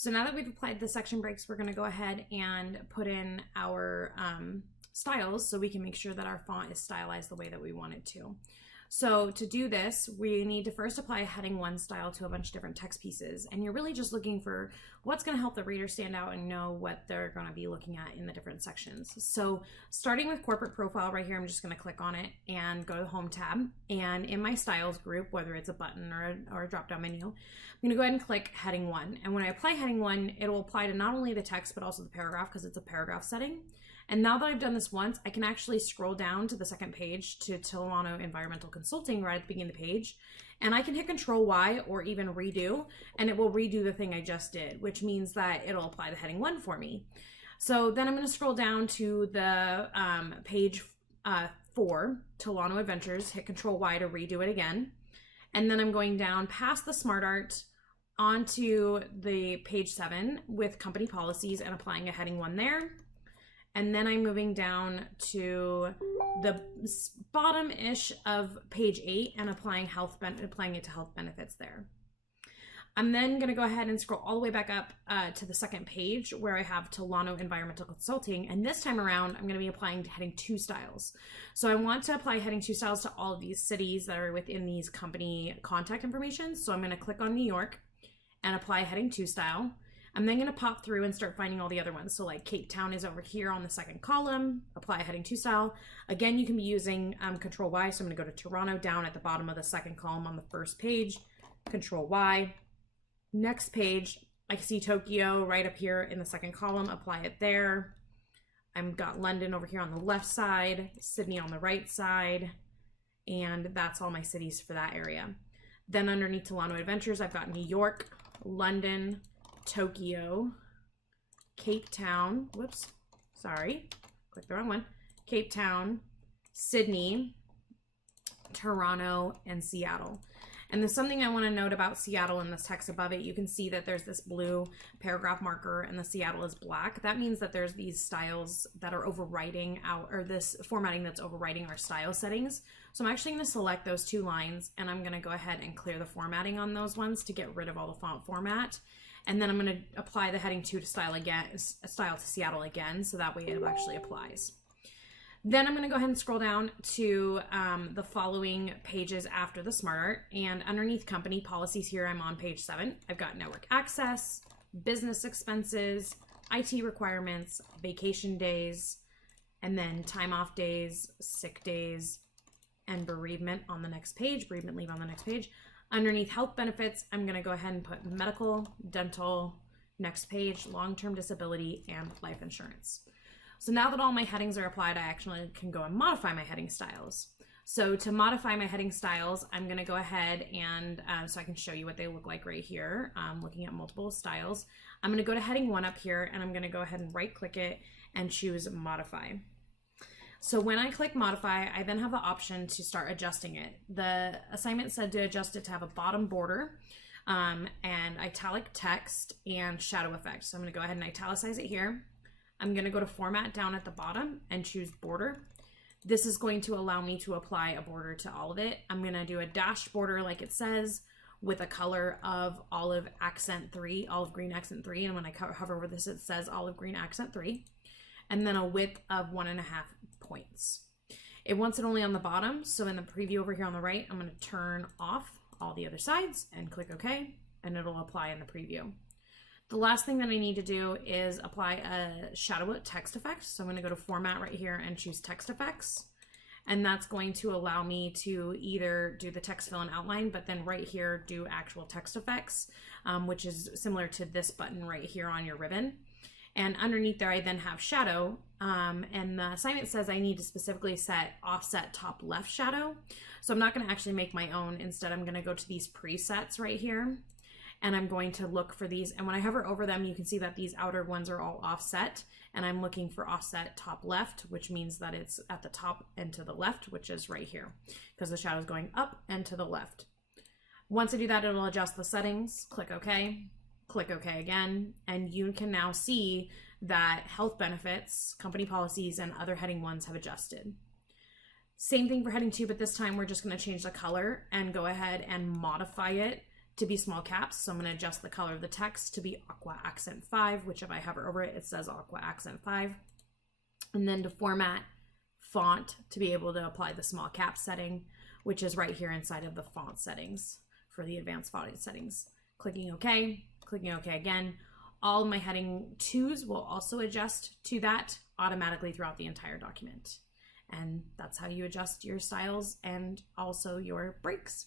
So now that we've applied the section breaks, we're going to go ahead and put in our styles so we can make sure that our font is stylized the way that we want it to. So to do this, we need to first apply a heading 1 style to a bunch of different text pieces. And you're really just looking for what's going to help the reader stand out and know what they're going to be looking at in the different sections. So starting with corporate profile right here, I'm just going to click on it and go to the home tab. And in my styles group, whether it's a button or a drop-down menu, I'm going to go ahead and click heading 1. And when I apply heading 1, it will apply to not only the text, but also the paragraph because it's a paragraph setting. And now that I've done this once, I can actually scroll down to the second page to Tolano Environmental Consulting right at the beginning of the page. And I can hit Control Y or even redo, and it will redo the thing I just did, which means that it'll apply the heading 1 for me. So then I'm going to scroll down to the page 4, Tolano Adventures, hit Control Y to redo it again. And then I'm going down past the Smart Art onto the page 7 with company policies and applying a heading 1 there. And then I'm moving down to the bottom-ish of page 8 and applying it to health benefits there. I'm then going to go ahead and scroll all the way back up to the second page where I have Tolano Environmental Consulting. And this time around, I'm going to be applying heading 2 styles. So I want to apply heading 2 styles to all of these cities that are within these company contact information. So I'm going to click on New York and apply heading 2 style. I'm then going to pop through and start finding all the other ones. So like Cape Town is over here on the second column, apply heading 2 style. Again, you can be using Control Y. So I'm going to go to Toronto down at the bottom of the second column on the first page, Control Y. Next page, I see Tokyo right up here in the second column, apply it there. I've got London over here on the left side, Sydney on the right side, and that's all my cities for that area. Then underneath Tolano Adventures, I've got New York, London, Tokyo, Cape Town, whoops, sorry, click the wrong one, Cape Town, Sydney, Toronto, and Seattle. And there's something I want to note about Seattle in this text above it. You can see that there's this blue paragraph marker and the Seattle is black. That means that there's these styles that are overriding or this formatting that's overriding our style settings. So I'm actually going to select those 2 lines and I'm going to go ahead and clear the formatting on those ones to get rid of all the font format. And then I'm going to apply the heading 2 to style to Seattle again, so that way it actually applies. Then I'm going to go ahead and scroll down to the following pages after the Smart Art, and underneath company policies here, I'm on page 7. I've got network access, business expenses, IT requirements, vacation days, and then time off days, sick days, and bereavement on the next page, bereavement leave on the next page. Underneath health benefits, I'm going to go ahead and put medical, dental, next page, long-term disability, and life insurance. So now that all my headings are applied, I actually can go and modify my heading styles. So to modify my heading styles, I'm going to go ahead and so I can show you what they look like right here, looking at multiple styles. I'm going to go to heading 1 up here, and I'm going to go ahead and right-click it and choose Modify. So when I click Modify, I then have the option to start adjusting it. The assignment said to adjust it to have a bottom border and italic text and shadow effect. So I'm going to go ahead and italicize it here. I'm going to go to Format down at the bottom and choose Border. This is going to allow me to apply a border to all of it. I'm going to do a dashed border like it says with a color of olive green accent 3. And when I hover over this, it says olive green accent 3. And then a width of 1.5 points. It wants it only on the bottom. So in the preview over here on the right, I'm going to turn off all the other sides and click OK, and it'll apply in the preview. The last thing that I need to do is apply a shadow text effect. So I'm going to go to Format right here and choose Text Effects. And that's going to allow me to either do the text fill and outline, but then right here do actual text effects, which is similar to this button right here on your ribbon. And underneath there, I then have shadow. And the assignment says I need to specifically set offset top left shadow. So I'm not going to actually make my own. Instead, I'm going to go to these presets right here. And I'm going to look for these. And when I hover over them, you can see that these outer ones are all offset. And I'm looking for offset top left, which means that it's at the top and to the left, which is right here, because the shadow is going up and to the left. Once I do that, it'll adjust the settings. Click OK. Click OK again. And you can now see that health benefits, company policies, and other heading 1s have adjusted. Same thing for heading 2, but this time we're just going to change the color and go ahead and modify it to be small caps. So I'm going to adjust the color of the text to be Aqua Accent 5, which if I hover over it, it says Aqua Accent 5. And then to format font to be able to apply the small cap setting, which is right here inside of the font settings for the advanced font settings. Clicking OK again. All my heading 2s will also adjust to that automatically throughout the entire document. And that's how you adjust your styles and also your breaks.